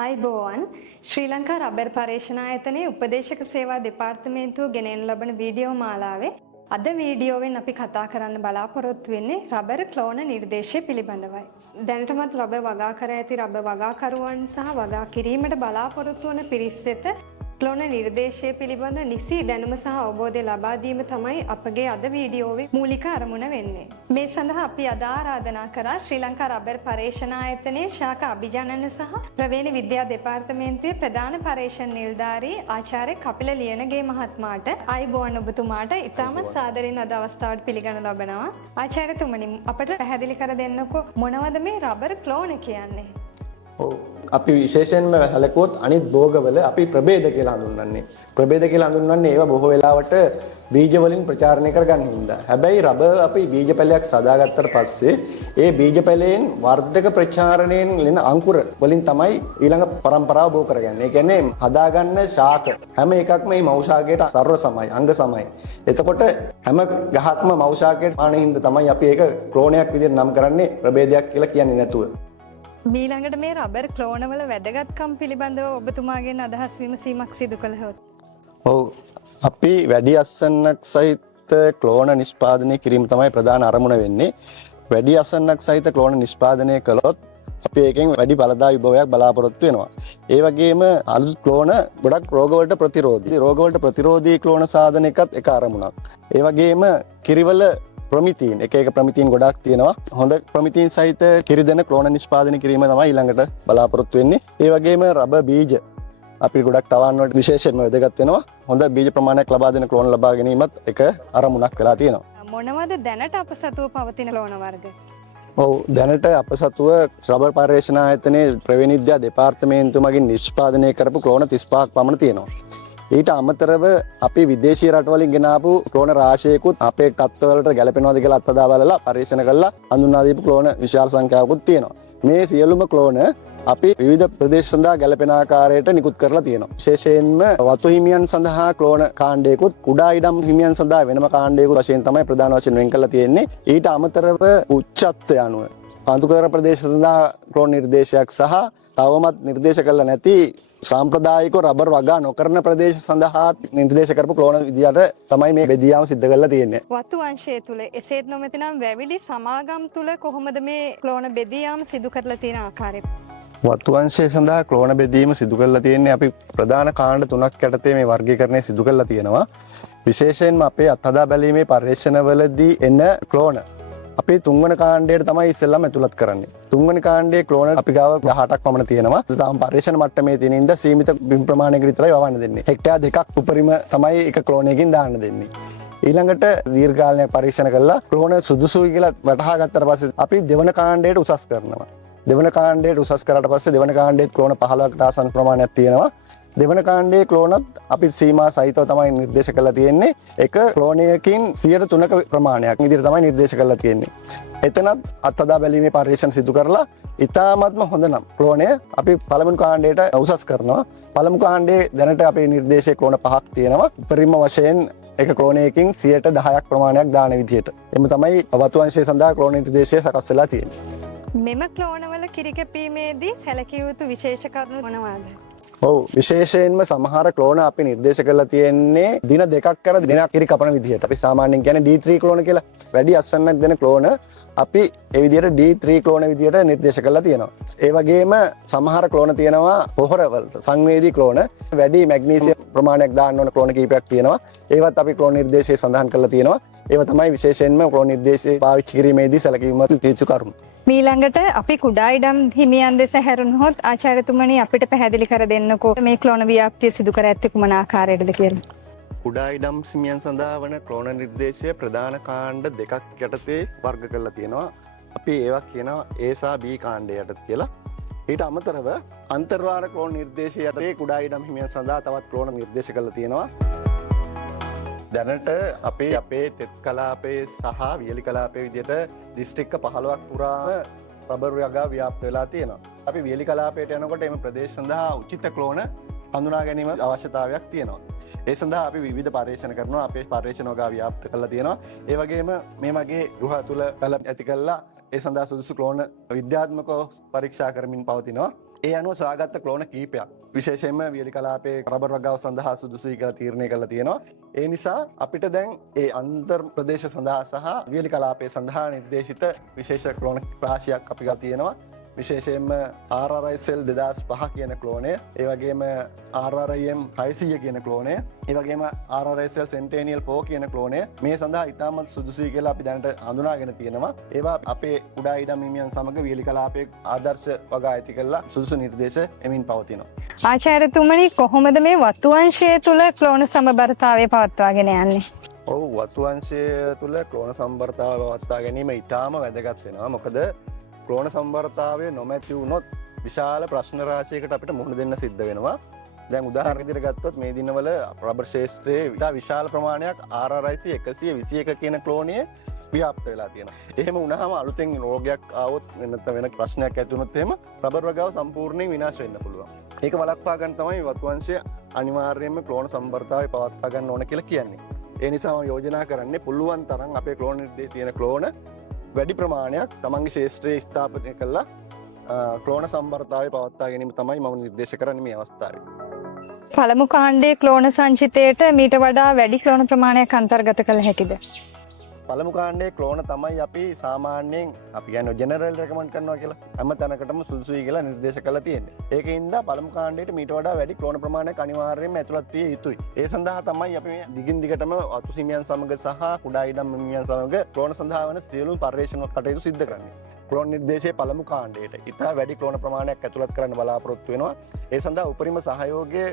අයිබෝවන් ශ්‍රී ලංකා රබර් පර්යේෂණායතනයේ උපදේශක සේවා දෙපාර්තමේන්තුව ගෙනෙන ලබන වීඩියෝ මාලාවේ අද වීඩියෝවෙන් අපි කතා කරන්න බලාපොරොත්තු වෙන්නේ රබර් ක්ලෝන නිර්දේශය පිළිබඳවයි. දැනටමත් රබර් වගා කර ඇති රබර් වගාකරුවන් සහ වගා කිරීමට බලාපොරොත්තු වන පිරිස් වෙත ක්ලෝන නිර්දේශය පිළිබඳ නිසි දැනුම සහ අවබෝධය ලබා දීම තමයි අපගේ අද වීඩියෝවේ මූලික අරමුණ වෙන්නේ. මේ සඳහා අපි අද ආරාධනා කරා ශ්‍රී ලංකා රබර් පර්යේෂණායතනයේ ශාඛා අභිජනන සහ ප්‍රවේණ විද්‍යා දෙපාර්තමේන්තුවේ ප්‍රධාන පර්යේෂණ නිලධාරී ආචාර්ය කපිල ලියනගේ මහත්මයාට අයිබෝවන් ඔබතුමාට ඉතාමත් සාදරයෙන් අද අවස්ථාවට පිළිගනු ලබනවා. ආචාර්යතුමනි අපට පැහැදිලි කර දෙන්නකෝ මොනවද මේ රබර් ක්ලෝන කියන්නේ? අපි විශේෂයෙන්ම හැලකුවොත් අනිත් භෝගවල අපි ප්‍රභේද කියලා හඳුන්වන්නේ. ප්‍රභේද කියලා හඳුන්වන්නේ ඒවා බොහෝ වෙලාවට බීජ වලින් ප්‍රචාරණය කරගන්න හින්දා. හැබැයි රබර් අපි බීජ පැලයක් සදාගත්තට පස්සේ ඒ බීජ පැලයෙන් වර්ධක ප්‍රචාරණයෙන් ලෙන අංකුර වලින් තමයි ඊළඟ පරම්පරාව බෝ කරගන්නේ. ඒ කියන්නේ හදාගන්න ශාක හැම එකක්ම මේ මව් ශාකයට සර්ව සමයි, අංග සමයි. එතකොට හැම ගහක්ම මව් ශාකයට පාන හින්දා තමයි අපි ඒක ක්ලෝනයක් විදිහට නම් කරන්නේ ප්‍රභේදයක් කියලා කියන්නේ නැතුව. මීළඟට මේ රබර් ක්ලෝනවල වැදගත්කම් පිළිබඳව ඔබතුමාගෙන් අදහස් විමසීමක් සිදු කළහොත්. ඔව් අපි වැඩි අසන්නක් සහිත ක්ලෝන නිෂ්පාදනය කිරීම තමයි ප්‍රධාන අරමුණ වෙන්නේ. වැඩි අසන්නක් සහිත ක්ලෝන නිෂ්පාදනය කළොත් අපි ඒකෙන් වැඩි ඵලදායී විභවයක් බලාපොරොත්තු වෙනවා. ඒ වගේම අලුත් ක්ලෝන ගොඩක් රෝගවලට ප්‍රතිරෝධී. රෝගවලට ප්‍රතිරෝධී ක්ලෝන සාධන එකත් එක අරමුණක්. ඒ වගේම කිරිවල ප්‍රොමිතීන් එක ප්‍රමිතීන් ගොඩක් තියෙනවා. හොඳ ප්‍රමිතීන් සහිත කිරි දෙන ක්ලෝන නිෂ්පාදනය කිරීම තමයි ඊළඟට බලාපොරොත්තු වෙන්නේ. ඒ වගේම රබර් බීජ අපි ගොඩක් තවන් වලට විශේෂයෙන්ම වැදගත් වෙනවා. හොඳ බීජ ප්‍රමාණයක් ලබා දෙන ක්ලෝන ලබා ගැනීමත් එක අරමුණක් වෙලා තියෙනවා. මොනවද දැනට අප සතුව පවතින ක්ලෝන වර්ග? ඔව් දැනට අප සතුව රබර් පර්යේෂණායතනයේ ප්‍රවේණ විද්‍යා දෙපාර්තමේන්තුව මගින් නිෂ්පාදනය කරපු ක්ලෝන 35ක් පමණ තියෙනවා. ඊට අමතරව අපි විදේශීය රටවලින් ගෙනාපු ක්ලෝන රාශියකුත් අපේ තත්ත්වවලට ගැලපෙනවද කියලා අත්දැක බලලා පරීක්ෂණ කරලා හඳුන්වා දීපු ක්ලෝන විශාල සංඛ්‍යාවකුත් තියෙනවා. මේ සියලුම ක්ලෝන අපි විවිධ ප්‍රදේශ සඳහා ගැලපෙන ආකාරයට නිකුත් කරලා තියෙනවා. විශේෂයෙන්ම වතු හිමියන් සඳහා ක්ලෝන කාණ්ඩයකුත් කුඩා ඉඩම් හිමියන් සඳහා වෙනම කාණ්ඩයකුත් වශයෙන් තමයි ප්‍රධාන වශයෙන් වෙන් කරලා තියෙන්නේ. ඊට අමතරව උච්චත්වය අනුව පන්දුකර ප්‍රදේශ සඳහා ක්ලෝන නිර්දේශයක් සහ තවමත් නිර්දේශ කරලා නැති සාම්ප්‍රදායික රබර් වගා නොකරන ප්‍රදේශ සඳහා නිර්දේශ කරපු ක්ලෝන විදියට තමයි මේ බෙදියාම සිද්ධ කරලා තියෙන්නේ. වතු අංශය තුල එසේත් නොමැතිනම් වැවිලි සමාගම් තුල කොහොමද මේ ක්ලෝන බෙදියාම සිදු කරලා තියෙන ආකාරය? වතු අංශය සඳහා ක්ලෝන බෙදීම සිදු කරලා තියෙන්නේ අපි ප්‍රධාන කාණ්ඩ තුනක් යටතේ මේ වර්ගීකරණය සිදු කරලා තියෙනවා. විශේෂයෙන්ම අපේ අත්හදා බැලීමේ පර්යේෂණවලදී එන ක්ලෝන අපි තුන්වන කාණ්ඩයට තමයි ඉස්සෙල්ලාම ඇතුළත් කරන්නේ. තුන්වන කාණ්ඩයේ ක්ලෝන අපි ගාව 18ක් පමණ තියෙනවා. තාම පර්යේෂණ මට්ටමේ තියෙන ඉඳ සීමිත බිම් ප්‍රමාණයකට විතරයි වවන්න දෙන්නේ. හෙක්ටයාර් 2ක් උපරිම තමයි එක ක්ලෝනයකින් දාන්න දෙන්නේ. ඊළඟට දීර්ඝ කාලයක් පරීක්ෂණ කළා ක්ලෝන සුදුසුයි කියලා වටහා ගත්තට පස්සේ අපි දෙවන කාණ්ඩයට උසස් කරනවා. දෙවන කාණ්ඩයට උසස් කරාට පස්සේ දෙවන කාණ්ඩයේ ක්ලෝන 15කට ආසන්න ප්‍රමාණයක් තියෙනවා. දෙවන කාණ්ඩයේ ක්ලෝනත් අපි සීමා සහිතව තමයි නිර්දේශ කරලා තියෙන්නේ. එක ක්ලෝනයකින් 103ක ප්‍රමාණයක් විදිහට තමයි නිර්දේශ කරලා තියෙන්නේ. එතනත් අත්හදා බැලීමේ පරීක්ෂණ සිදු කරලා ඉතාමත්ම හොඳ නම් ක්ලෝනය අපි පළමුව කාණ්ඩයට උසස් කරනවා. පළමු කාණ්ඩයේ දැනට අපේ නිර්දේශයේ ක්ලෝන 5ක් තියෙනවා. උපරිම වශයෙන් එක ක්ලෝනයකින් 10%ක් ප්‍රමාණයක් දාන විදිහට. එමු තමයි වතු අංශය සඳහා ක්ලෝන නිර්දේශය සකස් වෙලා තියෙන්නේ. මෙම ක්ලෝනවල කිරි කැපීමේදී සැලකිය යුතු විශේෂ කරුණු මොනවාද? ඔව් විශේෂයෙන්ම සමහර ක්ලෝන අපි නිර්දේශ කරලා තියෙන්නේ දින දෙකක් කර දිනක් කිරි කපන විදිහට. අපි සාමාන්‍යයෙන් කියන්නේ D3 ක්ලෝන කියලා. වැඩි අස්සන්නක් දෙන ක්ලෝන අපි ඒ විදිහට D3 ක්ලෝන විදිහට නිර්දේශ කරලා තියෙනවා. ඒ වගේම සමහර ක්ලෝන තියෙනවා පොහොර වලට සංවේදී ක්ලෝන වැඩි මැග්නීසියම් ප්‍රමාණයක් දාන්න ඕන ක්ලෝන කීපයක් තියෙනවා. ඒවත් අපි ක්ලෝන නිර්දේශයේ සඳහන් කරලා තියෙනවා. ඒවා තමයි විශේෂයෙන්ම ක්ලෝන නිර්දේශයේ පාවිච්චි කිරීමේදී සැලකීමට යුතු කරුණු. මීළඟට අපි කුඩා ඉඩම් හිමියන් දෙස හැරුණොත් ආචාර්යතුමනි අපිට පැහැදිලි කර දෙන්නකෝ මේ ක්ලෝන ව්‍යාප්තිය සිදු කර ඇත්තේ කුමන ආකාරයකද කියලා. කුඩා ඉඩම් හිමියන් සඳහා වන ක්ලෝන නිර්දේශය ප්‍රධාන කාණ්ඩ දෙකක් යටතේ වර්ග කරලා තියෙනවා. අපි ඒවා කියනවා A සහ B කාණ්ඩය යටතේ කියලා. ඊට අමතරව අන්තර්වාර ක්ලෝන නිර්දේශය යටතේ කුඩා ඉඩම් හිමියන් සඳහා තවත් ක්ලෝන නිර්දේශ කරලා තියෙනවා. දැනට අපේ තෙත් කලාපයේ සහ වියලි කලාපයේ විදිහට දිස්ත්‍රික්ක 15ක් පුරාම රබර් වගා ව්‍යාප්ත වෙලා තියෙනවා. අපි වියලි කලාපයට යනකොට එම ප්‍රදේශ සඳහා උචිත ක්ලෝන හඳුනා ගැනීම අවශ්‍යතාවයක් තියෙනවා. ඒ සඳහා අපි විවිධ පර්යේෂණ කරනවා. අපේ පර්යේෂණ වගා ව්‍යාප්ත කරලා තියෙනවා. ඒ වගේම මේ වගේ ගෘහ තුල පැල ඇති කළා ඒ සඳහා සුදුසු ක්ලෝන විද්‍යාත්මකව පරීක්ෂා කරමින් පවතිනවා. ඒ අනුව සොයාගත්ත ක්ලෝන කීපයක් විශේෂයෙන්ම වියලි කලාපයේ රබර් වගාව සඳහා සුදුසුයි කියලා තීරණය කරලා තියෙනවා. ඒ නිසා අපිට දැන් ඒ අන්තර් ප්‍රදේශ සඳහා සහ වියලි කලාපයේ සඳහා නිර්දේශිත විශේෂ ක්ලෝන රාශියක් අපි ගාව තියෙනවා. විශේෂයෙන්ම RRISL 2005 කියන ක්ලෝනය, ඒ වගේම RRIM 600 කියන ක්ලෝනය, ඒ වගේම RRISL Centennial 4 කියන ක්ලෝනය මේ සඳහා ඉතාමත් සුදුසුයි කියලා අපි දැනට හඳුනාගෙන තියෙනවා. ඒවා අපේ කුඩා ඉඩම් හිමියන් සමග වියලි කලාපයේ ආදර්ශ වගා ඇති කරලා සුදුසු නිර්දේශ එමින් පවතිනවා. ආචාර්යතුමනි, කොහොමද මේ වතු අංශය තුල ක්ලෝන සමබරතාවය පවත්වාගෙන යන්නේ? ඔව්, වතු අංශය තුල ක්ලෝන සමබරතාවය පවත්වා ගැනීම ඉතාම වැදගත් වෙනවා. මොකද ක්ලෝන සම්බරතාවය නොමැති වුණොත් විශාල ප්‍රශ්න රාශියකට අපිට මුහුණ දෙන්න සිද්ධ වෙනවා. දැන් උදාහරණ විදිහට ගත්තොත් මේ දිනවල රබර් ශේෂ්ත්‍රයේ ඉතා විශාල ප්‍රමාණයක් RRIC 121 කියන ක්ලෝනය ව්‍යාප්ත වෙලා තියෙනවා. එහෙම වුණාම අලුතෙන් රෝගයක් ආවොත් නැත්නම් වෙන ප්‍රශ්නයක් ඇති වුණොත් එහෙම රබර් වගාව සම්පූර්ණයෙන් විනාශ වෙන්න පුළුවන්. ඒක වළක්වා ගන්න තමයි වතු අංශය අනිවාර්යයෙන්ම ක්ලෝන සම්බරතාවය පවත්වා ගන්න ඕන කියලා කියන්නේ. ඒ නිසා මම යෝජනා කරන්නේ පුළුවන් තරම් අපේ ක්ලෝන නිර්දේශ තියෙන ක්ලෝන වැඩි ප්‍රමාණයක් තමන්ගේ ශේෂ්ත්‍රයේ ස්ථාපනය කළා ක්ලෝන සම්බරතාවය පවත්වා ගැනීම තමයි මම නිර්දේශ කරන්නේ මේ අවස්ථාවේ. පළමු කාණ්ඩයේ ක්ලෝන සංචිතයට මීට වඩා වැඩි ක්ලෝන ප්‍රමාණයක් අන්තර්ගත කළ හැකිද? පළමු කාණ්ඩයේ ක්ලෝන තමයි අපි සාමාන්‍යයෙන් අපි කියන්නේ ජෙනරල් රෙකමන්ඩ් කරනවා කියලා හැම තැනකටම සුදුසුයි කියලා නිර්දේශ කරලා තියෙන්නේ. ඒකින්ද පළමු කාණ්ඩයට මීට වඩා වැඩි ක්ලෝන ප්‍රමාණයක් අනිවාර්යයෙන්ම ඇතුළත් විය යුතුයි. ඒ සඳහා තමයි අපි මේ දිගින් දිගටම වතු හිමියන් සමග සහ කුඩා ඉඩම් හිමියන් සමග ක්ලෝන සඳහා වන සියලු පර්යේෂණ කටයුතු සිදු කරන්නේ. ක්ලෝන නිර්දේශයේ පළමු කාණ්ඩයට ඉතා වැඩි ක්ලෝන ප්‍රමාණයක් ඇතුළත් කරන්න බලාපොරොත්තු වෙනවා. ඒ සඳහා උපරිම සහයෝගය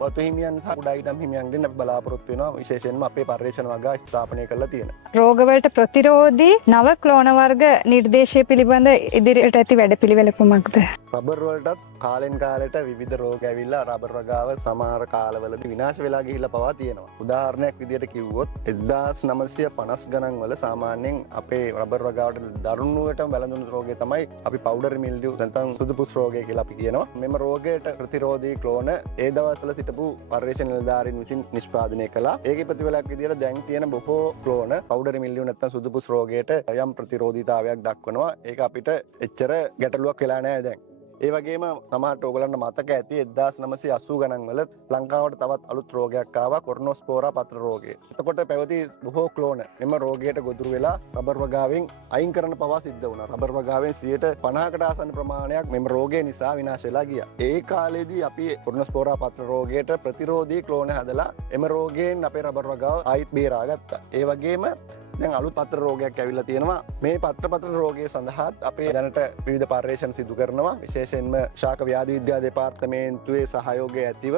වතු හිමියන් සහ කුඩා ඉඩම් හිමියන්ගෙන් අපි බලාපොරොත්තු වෙනවා. විශේෂයෙන්ම අපේ පර්යේෂණ වගා ස්ථාපනය කරලා තියෙනවා. රෝගවලට ප්‍රතිරෝධී නව ක්ලෝන වර්ග නිර්දේශය පිළිබඳ ඉදිරියට ඇති වැඩපිළිවෙල කුමක්ද? රබර් වලටත් කාලෙන් කාලෙට විවිධ රෝග ඇවිල්ලා රබර් වගාව සමහර කාලවලදී විනාශ වෙලා ගිහිල්ලා පවා තියෙනවා. උදාහරණයක් විදිහට කිව්වොත් 1950 ගණන් වල සාමාන්‍යයෙන් අපේ රබර් වගාවට දරුණුවටම වැළඳුණු රෝගය තමයි අපි පවුඩර් මිල්ඩියු නැත්නම් සුදුපුස් රෝගය කියලා අපි කියනවා. මෙම රෝගයට ප්‍රතිරෝධී ක්ලෝන ඒ දවස්වල සිටපු පර්යේෂණ නිලධාරීන් විසින් නිෂ්පාදනය කළා. ඒකේ ප්‍රතිඵලයක් විදිහට දැන් තියෙන බොහෝ ක්ලෝන පවුඩර් මිල්ඩියු නැත්නම් සුදුපුස් රෝගයට යම් ප්‍රතිරෝධීතාවයක් දක්වනවා. ඒක අපිට එච්චර ගැටලුවක් වෙලා නැහැ දැන්. ඒ වගේම සමහරට ඕගලන්ට මතක ඇති 1980 ගණන් වල ලංකාවට තවත් අලුත් රෝගයක් ආවා, කොර්නෝස්පෝරා පත්‍ර රෝගය. එතකොට පැවති බොහෝ ක්ලෝන මෙම රෝගයට ගොදුරු වෙලා රබර් වගාවෙන් අයින් කරන්න පවා සිද්ධ වුණා. රබර් වගාවෙන් 50%කට ආසන්න ප්‍රමාණයක් මෙම රෝගය නිසා විනාශ වෙලා ගියා. ඒ කාලේදී අපි කොර්නෝස්පෝරා පත්‍ර රෝගයට ප්‍රතිරෝධී ක්ලෝන හදලා එම රෝගයෙන් අපේ රබර් වගාව ආයිත් බේරාගත්තා. ඒ වගේම දැන් අලුත් පත්‍ර රෝගයක් ඇවිල්ලා තියෙනවා. මේ පත්‍ර රෝගය සඳහාත් අපේ දැනට විවිධ පර්යේෂණ සිදු කරනවා. විශේෂයෙන්ම ශාක ව්‍යාධි විද්‍යා දෙපාර්තමේන්තුවේ සහයෝගය ඇතිව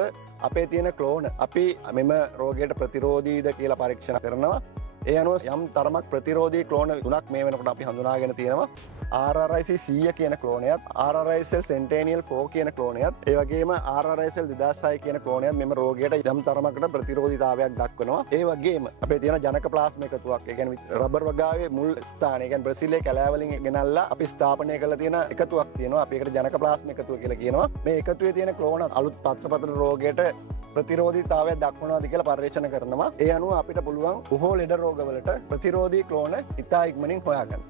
අපේ තියෙන ක්ලෝන අපි මෙම රෝගයට ප්‍රතිරෝධීද කියලා පරීක්ෂණ කරනවා. ඒ අනුව යම් තරමක් ප්‍රතිරෝධී ක්ලෝන තුනක් මේ වෙනකොට අපි හඳුනාගෙන තියෙනවා. RRIC 100 කියන ක්ලෝනයත්, RRISL Centennial 4 කියන ක්ලෝනයත්, ඒ වගේම RRISL 2006 කියන ක්ලෝනයත් මෙම රෝගයට යම් තරමකට ප්‍රතිරෝධීතාවයක් දක්වනවා. ඒ වගේම අපේ තියෙන ජනක ප්ලාස්ම එකතුවක්, ඒ කියන්නේ රබර් වගාවේ මුල් ස්ථානය, ඒ කියන්නේ බ්‍රසීලයේ කැලෑ වලින් ගෙනල්ලා අපි ස්ථාපනය කරලා තියෙන එකතුවක් තියෙනවා. අපි ඒකට ජනක ප්ලාස්ම එකතුව කියලා කියනවා. මේ එකතුවේ තියෙන ක්ලෝන අලුත් පත්‍ර රෝගයට ප්‍රතිරෝධීතාවය දක්වනවාද කියලා පර්යේෂණ කරනවා. ඒ අනුව අපිට පුළුවන් බොහෝ ලෙඩ රෝගවලට ප්‍රතිරෝධී ක්ලෝන ඉතා ඉක්මනින් හොයාගන්න.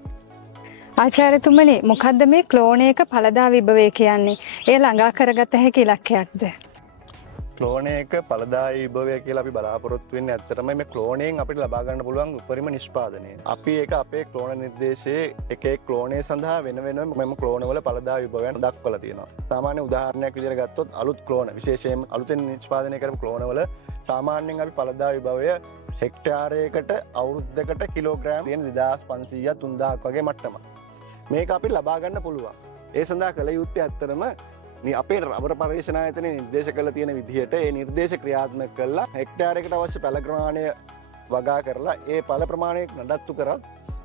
ආචාර්යතුමනි, මොකද්ද මේ ක්ලෝනයක ඵලදා විභවය කියන්නේ? ඒ ළඟා කරගත හැකි ඉලක්කයක්ද? ක්ලෝනයක ඵලදායී විභවය කියලා අපි බලාපොරොත්තු වෙන්නේ ඇත්තටම මේ ක්ලෝනයෙන් අපිට ලබා ගන්න පුළුවන් උපරිම නිෂ්පාදනය. අපි ඒක අපේ ක්ලෝන නිර්දේශයේ එක එක ක්ලෝනය සඳහා වෙන වෙනම මෙම ක්ලෝනවල ඵලදායී විභවයන් දක්වලා තියෙනවා. සාමාන්‍ය උදාහරණයක් විදිහට ගත්තොත් අලුත් ක්ලෝන, විශේෂයෙන්ම අලුතෙන් නිෂ්පාදනය කරපු ක්ලෝනවල සාමාන්‍යයෙන් අපි ඵලදායී විභවය හෙක්ටාරයකට අවුරුද්දකට කිලෝග්‍රෑම් 2500 3000ක් වගේ මට්ටමක්. මේක අපිට ලබා ගන්න පුළුවන්. ඒ සඳහා කළ යුත්තේ ඇත්තටම අපේ රබර් පර්යේෂණ ආයතනයේ නිර්දේශ කළ තියෙන විදිහට ඒ නිර්දේශ ක්‍රියාත්මක කළා හෙක්ටාරයකට අවශ්‍ය පැල ප්‍රමාණය වගා කරලා ඒ පැල ප්‍රමාණය නඩත්තු කරත්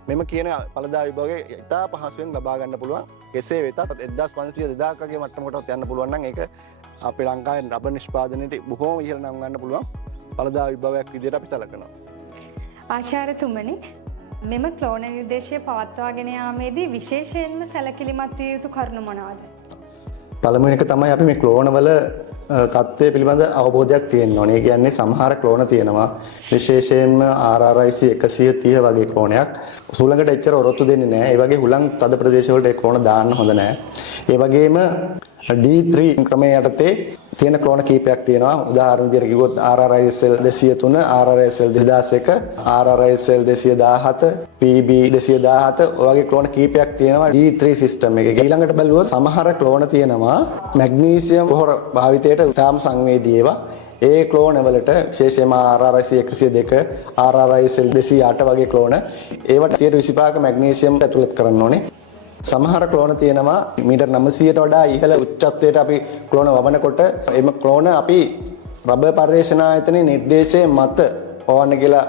මෙම කියන ඵලදා විභවය ඉතා පහසුවෙන් ලබා ගන්න පුළුවන්. කෙසේ වෙතත් 1500 2000ක් වගේ මට්ටමකට යන්න පුළුවන් නම් ඒක අපේ ලංකාවේ රබර් නිෂ්පාදනයේට බොහෝම ඉහළ නම් ගන්න පුළුවන් ඵලදා විභවයක් විදිහට අපි සැලකනවා. ආචාර්යතුමනි, මෙම ක්ලෝන නිර්දේශය පවත්වාගෙන යාමේදී විශේෂයෙන්ම සැලකිලිමත් විය යුතු කරුණු මොනවාද? පළමුවෙනි එක තමයි අපි මේ ක්ලෝන වල තත්ත්වය පිළිබඳ අවබෝධයක් තියෙන්න ඕනේ. ඒ කියන්නේ සමහර ක්ලෝන තියෙනවා. විශේෂයෙන්ම RRIC 130 වගේ ක්ලෝනයක් හුළඟට එච්චර ඔරොත්තු දෙන්නේ නැහැ. ඒ වගේ හුළං තද ප්‍රදේශ වලට ඒ ක්ලෝන දාන්න හොඳ නැහැ. ඒ වගේම D3 ක්‍රමයේ යටතේ තියෙන ක්ලෝන කීපයක් තියෙනවා. උදාහරණ විදිහට කිව්වොත් RRISL 203, RRISL 2001, RRISL 217, PB 217 ඔය වගේ ක්ලෝන කීපයක් තියෙනවා D3 සිස්ටම් එකේ. ඊළඟට බැලුවොත් සමහර ක්ලෝන තියෙනවා මැග්නීසියම් පොහොර භාවිතයට උතාම සංවේදී ඒවා. ඒ ක්ලෝන වලට විශේෂයෙන්ම RRIC 102, RRISL 208 වගේ ක්ලෝන ඒවට 125ක මැග්නීසියම් ඇතුළත් කරන්න ඕනේ. සමහර ක්ලෝන තියෙනවා මීටර් 900ට වඩා ඉහළ උච්චත්වයට අපි ක්ලෝන වවනකොට එම ක්ලෝන අපි රබර් පර්යේෂණ ආයතනයේ නිර්දේශයේ මත පවන්න කියලා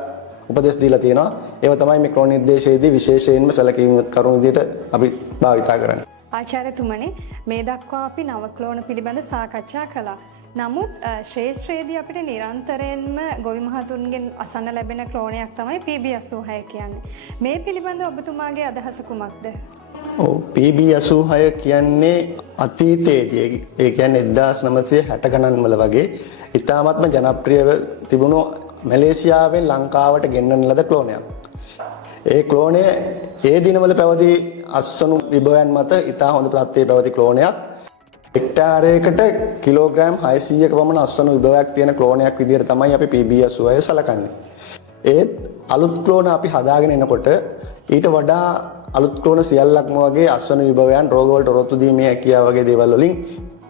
උපදෙස් දීලා තියෙනවා. ඒව තමයි මේ ක්ලෝන නිර්දේශයේදී විශේෂයෙන්ම සැලකීම් කරුණු විදිහට අපි භාවිතා කරන්නේ. ආචාර්යතුමනි, මේ දක්වා අපි නව ක්ලෝන පිළිබඳ සාකච්ඡා කළා. නමුත් ශේෂ්ත්‍රයේදී අපිට නිරන්තරයෙන්ම ගොවි මහතුන්ගෙන් අසන්න ලැබෙන ක්ලෝනයක් තමයි PB86 කියන්නේ. මේ පිළිබඳ ඔබතුමාගේ අදහස කුමක්ද? PB86 කියන්නේ අතීතයේදී ඒ කියන්නේ 1960 ගණන් වල වගේ ඉතාමත්ම ජනප්‍රියව තිබුණු මැලේසියාවෙන් ලංකාවට ගෙන්නන ලද ක්ලෝනයක්. ඒ ක්ලෝනය ඒ දිනවල පැවති අස්වනු විභවයන් මත ඉතා හොඳ තත්ත්වයේ පැවති ක්ලෝනයක්. හෙක්ටාරයකට කිලෝග්‍රෑම් 600ක පමණ අස්වනු විභවයක් තියෙන ක්ලෝනයක් විදිහට තමයි අපි PB86 සලකන්නේ. ඒත් අලුත් ක්ලෝන අපි හදාගෙන එනකොට ඊට වඩා අලුත් ක්ලෝන සියල්ලක්ම වගේ අස්වනු විභවයන් රෝගවලට රොත්තු දීමේ හැකියාව වගේ දේවල් වලින්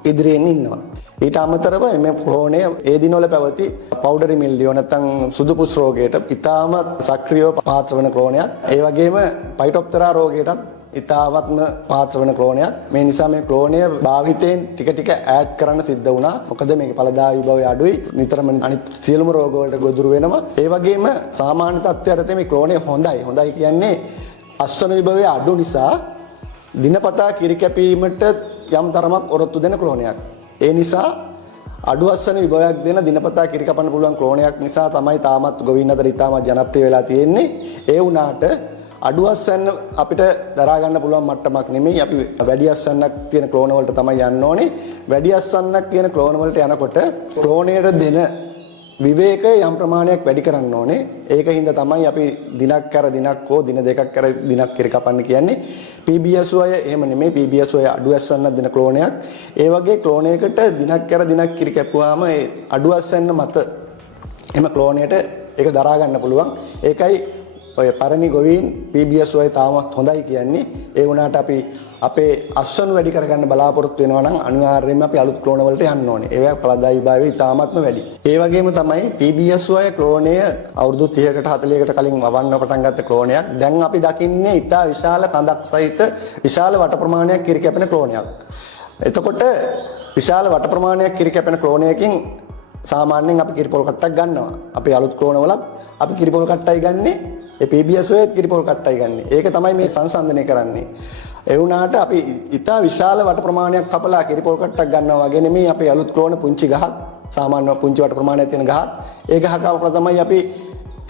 ඉදිරියෙන් ඉන්නවා. ඊට අමතරව මේ ක්ලෝනය ඒ දිනවල පැවති පවුඩරි මිල්ලියෝ නැත්නම් සුදු පුස් රෝගයට ඉතාමත් සක්‍රියව පාත්‍ර වෙන ක්ලෝනයක්. ඒ වගේම පයිටොප්තෙරා රෝගයටත් ඉතාමත්ම පාත්‍ර වෙන ක්ලෝනයක්. මේ නිසා මේ ක්ලෝනය භාවිතයෙන් ටික ටික ඈඩ් කරන්න සිද්ධ වුණා. මොකද මේකේ ඵලදායී විභවය අඩුයි. නිතරම අනිත් සියලුම රෝග වලට ගොදුරු වෙනවා. ඒ වගේම සාමාන්‍ය තත්ත්වයට මේ ක්ලෝනය හොඳයි. හොඳයි කියන්නේ අස්වන විභවය අඩු නිසා දිනපතා කිරි කැපීමට යම් තරමක් ඔරොත්තු දෙන ක්ලෝනයක්. ඒ නිසා අඩු අස්වන විභවයක් දෙන දිනපතා කිරි කපන්න පුළුවන් ක්ලෝනයක් නිසා තමයි තාමත් ගොවීන් අතර ඉතාමත් ජනප්‍රිය වෙලා තියෙන්නේ. ඒ වුණාට අඩු අස්වැන්න අපිට දරා ගන්න පුළුවන් මට්ටමක් නෙමෙයි. අපි වැඩි අස්වැන්නක් තියෙන ක්ලෝන වලට තමයි යන්න ඕනේ. වැඩි අස්වැන්නක් තියෙන ක්ලෝන වලට යනකොට ක්ලෝනයට දෙන විවේකය යම් ප්‍රමාණයක් වැඩි කරන්න ඕනේ. ඒකින්ද තමයි අපි දිනක් කර දිනක් හෝ දින දෙකක් කර දිනක් කිරි කපන්න කියන්නේ. PB86 එහෙම නෙමෙයි. PB86 අඩු අස්වැන්නක් දෙන ක්ලෝනයක්. ඒ වගේ ක්ලෝනයකට දිනක් කර දිනක් කිරි කැපුවාම ඒ අඩු අස්වැන්න මත එම ක්ලෝනයට ඒක දරා ගන්න පුළුවන්. ඒකයි ඔය පරණි ගොවීන් PB86 තාමත් හොඳයි කියන්නේ. ඒ වුණාට අපි අපේ අස්වනු වැඩි කරගන්න බලාපොරොත්තු වෙනවා නම් අනිවාර්යයෙන්ම අපි අලුත් ක්ලෝන වලට යන්න ඕනේ. ඒවා ඵලදායී විභවය ඉතාමත්ම වැඩි. ඒ වගේම තමයි PB86 ක්ලෝනය අවුරුදු 30කට 40කට කලින් වවන්න පටන් ගත්ත ක්ලෝනයක්. දැන් අපි දකින්නේ ඉතා විශාල කඳක් සහිත විශාල වට ප්‍රමාණයක් කිරි කැපෙන ක්ලෝනයක්. එතකොට විශාල වට ප්‍රමාණයක් කිරි කැපෙන ක්ලෝනයකින් සාමාන්‍යයෙන් අපි කිරිපොල් කට්ටක් ගන්නවා. අපේ අලුත් ක්ලෝන වලත් අපි කිරිපොල් කට්ටයි ගන්නේ. ඒ PB86 කිරිපොල් කට්ටයි ගන්න. ඒක තමයි මේ සංසන්දනය කරන්නේ. ඒ වුණාට අපි ඉතා විශාල වට ප්‍රමාණයක් කපලා කිරිපොල් කට්ටක් ගන්නවා වගේ නෙමෙයි. අපි අලුත් ක්ලෝන පුංචි ගහක්, සාමාන්‍ය පුංචි වට ප්‍රමාණයක් තියෙන ගහක්. ඒ ගහ කපලා තමයි අපි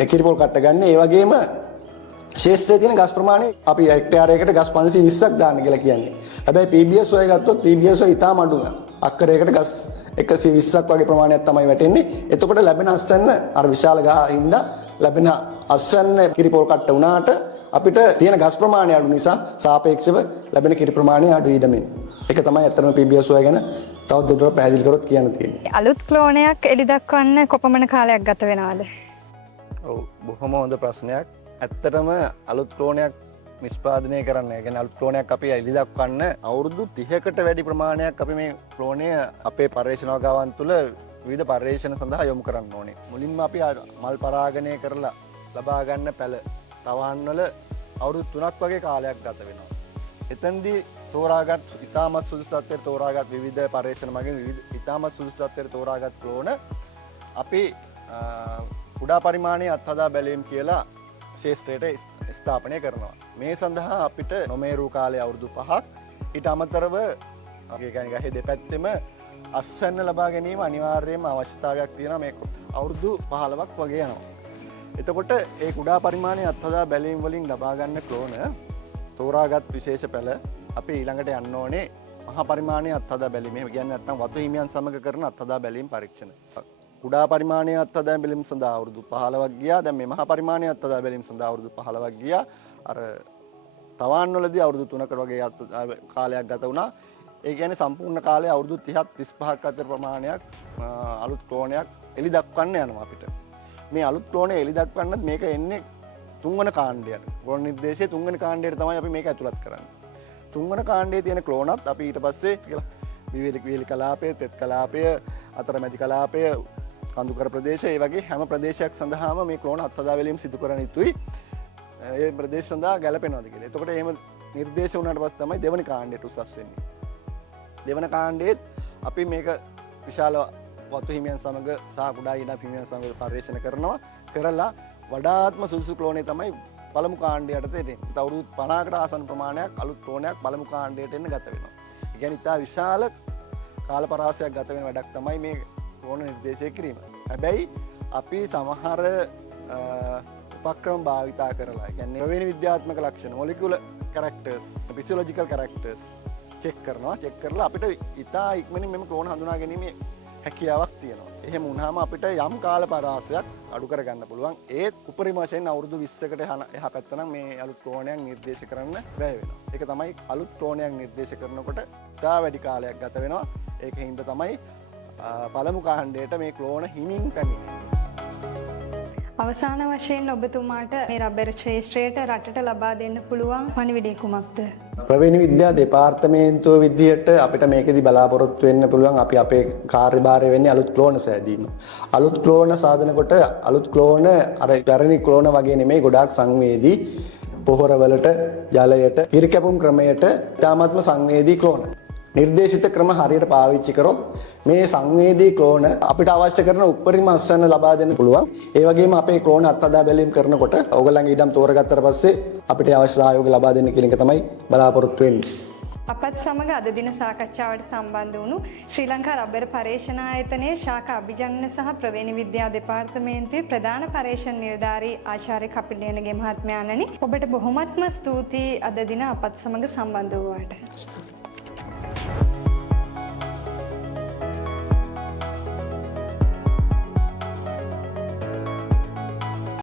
කිරිපොල් කට්ට ගන්න. ඒ වගේම ශේෂ්ත්‍රයේ තියෙන ගස් ප්‍රමාණය අපි හෙක්ටාරයකට ගස් 520ක් දාන්න කියලා කියන්නේ. හැබැයි PB86 ගත්තොත් PB86 ඉතාම අඩුයි. අක්කරයකට ගස් 120ක් වගේ ප්‍රමාණයක් තමයි වැටෙන්නේ. එතකොට ලැබෙන අස්වැන්න අර විශාල ගහින්ද ලැබෙන අස්වැන්න කිරිපොල් කට්ට වුණාට අපිට තියෙන ගස් ප්‍රමාණය අඩු නිසා සාපේක්ෂව ලැබෙන කිරි ප්‍රමාණය අඩු ඊඩමින්. ඒක තමයි අත්‍තරම PB86 ගැන තව දුරටත් පැහැදිලි කරොත් කියන්න තියෙන්නේ. අලුත් ක්ලෝනයක් එලි දක්වන්න කොපමණ කාලයක් ගත වෙනවද? ඔව්, බොහොම හොඳ ප්‍රශ්නයක්. ඇත්තටම අලුත් ක්ලෝනයක් නිෂ්පාදනය කරන්න. ඒ කියන්නේ අලුත් ක්ලෝනයක් අපි එලි දක්වන්න අවුරුදු 30කට වැඩි ප්‍රමාණයක් අපි මේ ක්ලෝනය අපේ පර්යේෂණාගාරයන් තුළ විවිධ පර්යේෂණ සඳහා යොමු කරන්න ඕනේ. මුලින්ම අපි මල් පරාගණය කරලා ලබා ගන්න පැල තවහන් වල අවුරුදු 3ක් වගේ කාලයක් ගත වෙනවා. එතෙන්දී තෝරාගත් ඉතාමත් සුදුසු තත්ත්වයට තෝරාගත් විවිධ පර්යේෂණ මගින් ඉතාමත් සුදුසු තත්ත්වයට තෝරාගත් ක්ලෝන අපි කුඩා පරිමාණයේ අත්හදා බැලීම් කියලා ශේෂ්ත්‍රයට ස්ථාපනය කරනවා. මේ සඳහා අපිට නොමේරු කාලේ අවුරුදු 5ක් ඊට අමතරව ගහේ දෙපැත්තෙම අස්වැන්න ලබා ගැනීම අනිවාර්යයෙන්ම අවශ්‍යතාවයක් තියෙනවා. මේ අවුරුදු 15ක් වගේ යනවා. එතකොට ඒ කුඩා පරිමාණයේ අත්හදා බැලීම් වලින් ලබා ගන්න ක්ලෝන තෝරාගත් විශේෂ පැළ අපි ඊළඟට යන්න ඕනේ මහා පරිමාණයේ අත්හදා බැලීම. එහෙම කියන්නේ නැත්නම් වතු හිමියන් සමග කරන අත්හදා බැලීම් පරීක්ෂණ. කුඩා පරිමාණයේ අත්හදා බැලීම් සඳහා අවුරුදු 15ක් ගියා. දැන් මේ මහා පරිමාණයේ අත්හදා බැලීම් සඳහා අවුරුදු 15ක් ගියා. අර තවාන් වලදී අවුරුදු 3කට වගේ කාලයක් ගත වුණා. ඒ කියන්නේ සම්පූර්ණ කාලේ අවුරුදු 30ක් 35ක් අතර ප්‍රමාණයක් අලුත් ක්ලෝනයක් එලි දක්වන්න යනවා අපිට. මේ අලුත් ක්ලෝන එලි දක්වන්නත් මේක එන්නේ තුන්වන කාණ්ඩයට. ක්ලෝන නිර්දේශයේ තුන්වන කාණ්ඩයට තමයි අපි මේක ඇතුළත් කරන්නේ. තුන්වන කාණ්ඩයේ තියෙන ක්ලෝනත් අපි ඊට පස්සේ විවේක වේලි කලාපය, තෙත් කලාපය, අතරමැදි කලාපය, කඳුකර ප්‍රදේශ, ඒ වගේ හැම ප්‍රදේශයක් සඳහාම මේ ක්ලෝන අත්හදා බැලීම සිදු කරන්න යුතුයි. ඒ ප්‍රදේශ සඳහා ගැලපෙනවද කියලා. එතකොට එහෙම නිර්දේශ වුණාට පස්සේ තමයි දෙවන කාණ්ඩයට උසස් වෙන්නේ. දෙවන කාණ්ඩයේත් අපි මේක විශාල වතු හිමියන් සමග සහ කුඩා ඉඩම් හිමියන් සමග පර්යේෂණ කරලා වඩාත්ම සුදුසු ක්ලෝනේ තමයි පළමු කාණ්ඩයට එන්නේ. අවුරුදු 50කට ආසන්න ප්‍රමාණයක් අලුත් ක්ලෝනයක් පළමු කාණ්ඩයට එන්න ගත වෙනවා. ඒ කියන්නේ ඉතා විශාල කාල පරාසයක් ගත වෙන වැඩක් තමයි මේ ක්ලෝන නිර්දේශය කිරීම. හැබැයි අපි සමහර උපක්‍රම භාවිතා කරලා, ඒ කියන්නේ ප්‍රවේණ විද්‍යාත්මක ලක්ෂණ, මොලිකියුලර් කැරක්ටර්ස්, ෆිසියොලොජිකල් කැරක්ටර්ස් චෙක් කරලා අපිට ඉතා ඉක්මනින් මෙම ක්ලෝන හඳුනා ගැනීමේ හැකියාවක් තියෙනවා. එහෙම වුණාම අපිට යම් කාල පරාසයක් අඩු කරගන්න පුළුවන්. ඒත් උපරිම වශයෙන් අවුරුදු 20කට එහා පැත්ත නම් මේ අලුත් ක්ලෝනයක් නිර්දේශ කරන්න බැහැ වෙනවා. ඒක තමයි අලුත් ක්ලෝනයක් නිර්දේශ කරනකොට ඉතා වැඩි කාලයක් ගත වෙනවා. ඒකින්ද තමයි පළමු කාණ්ඩයට මේ ක්ලෝන හිමින් පැමිණෙන්නේ. අවසාන වශයෙන් ඔබතුමාට මේ රබර් ක්ෂේත්‍රයට රටට ලබා දෙන්න පුළුවන් පණිවිඩය කුමක්ද? ප්‍රවේණ විද්‍යා දෙපාර්තමේන්තුව විදිහට අපිට මේකෙදි බලාපොරොත්තු වෙන්න පුළුවන් අපි අපේ කාර්යභාරය වෙන්නේ අලුත් ක්ලෝන සෑදීම. අලුත් ක්ලෝන සාධනකොට අලුත් ක්ලෝන අර පැරණි ක්ලෝන වගේ නෙමෙයි, ගොඩාක් සංවේදී පොහොරවලට, ජලයට, කිරිකැපුම් ක්‍රමයට ඉතාමත්ම සංවේදී ක්ලෝන. නිර්දේශිත ක්‍රම හරියට පාවිච්චි කරොත් මේ සංවේදී ක්ලෝන අපිට අවශ්‍ය කරන උපරිම අස්වැන්න ලබා දෙන්න පුළුවන්. ඒ වගේම අපේ ක්ලෝන අත්හදා බැලීම් කරනකොට ඕගොල්ලන්ගේ ඉඩම් තෝරගත්තට පස්සේ අපිට අවශ්‍ය සහයෝගය ලබා දෙන්න කියන එක තමයි බලාපොරොත්තු වෙන්නේ. අපත් සමග අද දින සාකච්ඡාවට සම්බන්ධ වුණු ශ්‍රී ලංකා රබර් පර්යේෂණ ආයතනයේ ශාඛා අභිජනන සහ ප්‍රවේණ විද්‍යා දෙපාර්තමේන්තුවේ ප්‍රධාන පර්යේෂණ නිලධාරී ආචාර්ය කපිලේනගේ මහත්මයාණනි, ඔබට බොහොමත්ම ස්තුතියි අද දින අපත් සමග සම්බන්ධ වූවාට.